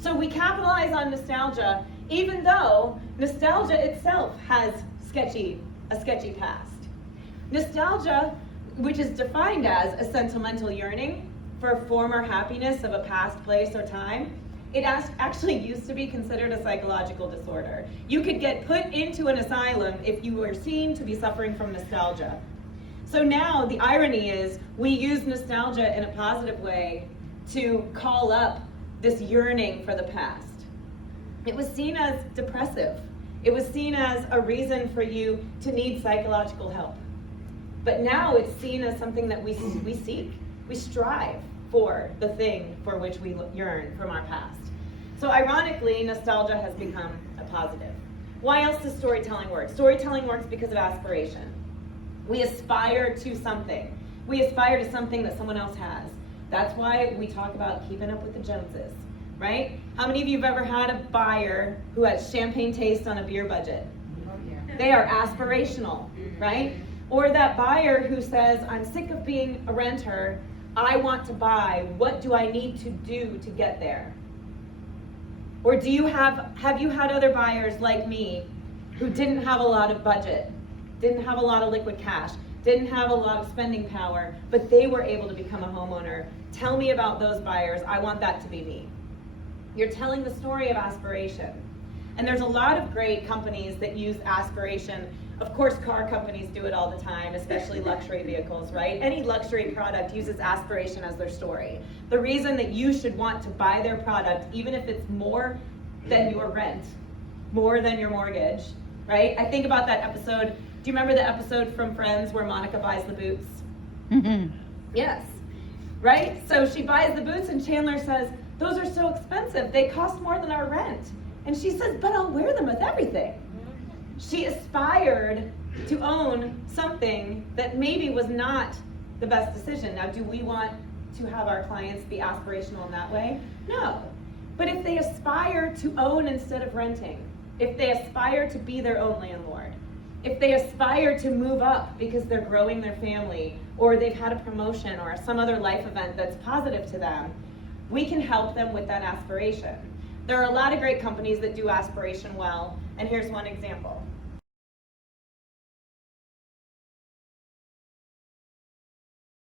So we capitalize on nostalgia, even though nostalgia itself has a sketchy past. Nostalgia, which is defined as a sentimental yearning for former happiness of a past place or time, it actually used to be considered a psychological disorder. You could get put into an asylum if you were seen to be suffering from nostalgia. So now the irony is we use nostalgia in a positive way to call up this yearning for the past. It was seen as depressive. It was seen as a reason for you to need psychological help. But now it's seen as something that we seek. We strive for the thing for which we yearn from our past. So ironically, nostalgia has become a positive. Why else does storytelling work? Storytelling works because of aspiration. We aspire to something. We aspire to something that someone else has. That's why we talk about keeping up with the Joneses, right? How many of you have ever had a buyer who has champagne taste on a beer budget? They are aspirational, right? Or that buyer who says, I'm sick of being a renter, I want to buy, what do I need to do to get there? Or have you had other buyers like me who didn't have a lot of budget, didn't have a lot of liquid cash, didn't have a lot of spending power, but they were able to become a homeowner? Tell me about those buyers. I want that to be me. You're telling the story of aspiration. And there's a lot of great companies that use aspiration. Of course, car companies do it all the time, especially luxury vehicles, right? Any luxury product uses aspiration as their story. The reason that you should want to buy their product, even if it's more than your rent, more than your mortgage, right? I think about that episode. Do you remember the episode from Friends where Monica buys the boots? Mm-hmm. Yes, right? So she buys the boots and Chandler says, those are so expensive. They cost more than our rent. And she says, but I'll wear them with everything. She aspired to own something that maybe was not the best decision. Now, do we want to have our clients be aspirational in that way? No. But if they aspire to own instead of renting, if they aspire to be their own landlord, if they aspire to move up because they're growing their family, or they've had a promotion or some other life event that's positive to them, we can help them with that aspiration. There are a lot of great companies that do aspiration well, and here's one example.